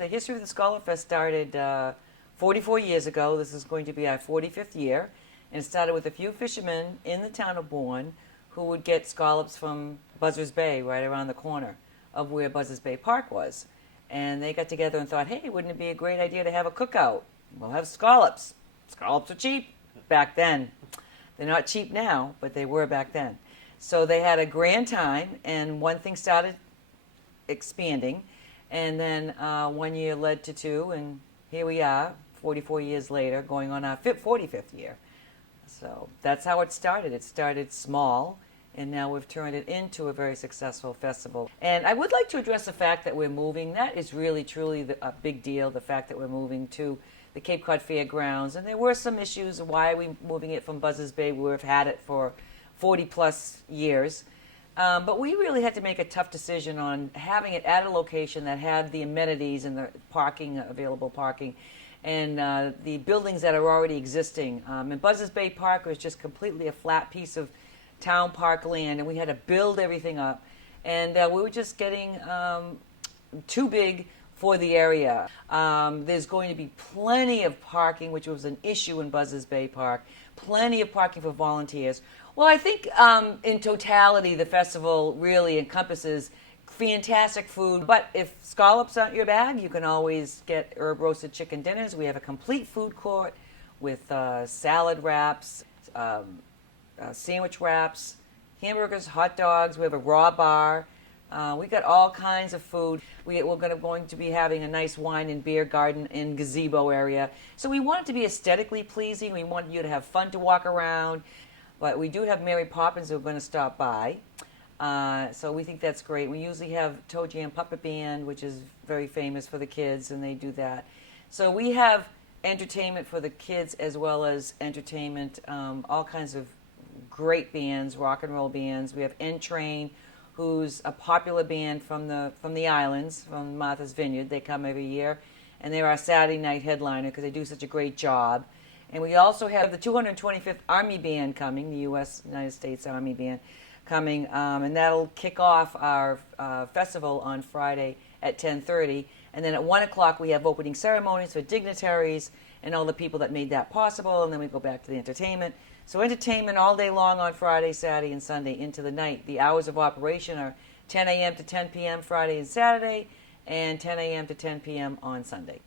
the history of the Scallop Fest started 44 years ago. This is going to be our 45th year. And it started with a few fishermen in the town of Bourne who would get scallops from Buzzards Bay, right around the corner of where Buzzards Bay Park was. And they got together and thought, hey, wouldn't it be a great idea to have a cookout? We'll have scallops. Scallops are cheap back then. They're not cheap now, but they were back then. So they had a grand time, and one thing started expanding. And then 1 year led to two, and here we are, 44 years later, going on our 45th year. So that's how it started. It started small, and now we've turned it into a very successful festival. And I would like to address the fact that we're moving. That is really, truly a big deal, the fact that we're moving to the Cape Cod Fairgrounds. And there were some issues. Why are we moving it from Buzzards Bay? We've had it for 40-plus years. But we really had to make a tough decision on having it at a location that had the amenities and the parking, available parking, and the buildings that are already existing. And Buzzards Bay Park was just completely a flat piece of town park land, and we had to build everything up. And we were just getting too big for the area. There's going to be plenty of parking, which was an issue in Buzzards Bay Park, plenty of parking for volunteers. Well, I think in totality, the festival really encompasses fantastic food. But if scallops aren't your bag, you can always get herb roasted chicken dinners. We have a complete food court with salad wraps, sandwich wraps, hamburgers, hot dogs. We have a raw bar. We got all kinds of food. We're going to be having a nice wine and beer garden and gazebo area. So we want it to be aesthetically pleasing. We want you to have fun to walk around. But we do have Mary Poppins who are going to stop by. So we think that's great. We usually have Toe Jam Puppet Band, which is very famous for the kids, and they do that. So we have entertainment for the kids as well as entertainment, all kinds of great bands, rock and roll bands. We have N-Train, who's a popular band from the islands, from Martha's Vineyard. They come every year, and they're our Saturday night headliner because they do such a great job. And we also have the 225th Army Band coming, the United States Army Band coming, and that'll kick off our festival on Friday at 10:30. And then at 1 o'clock we have opening ceremonies for dignitaries and all the people that made that possible, and then we go back to the entertainment. So entertainment all day long on Friday, Saturday, and Sunday into the night. The hours of operation are 10 a.m. to 10 p.m. Friday and Saturday, and 10 a.m. to 10 p.m. on Sunday.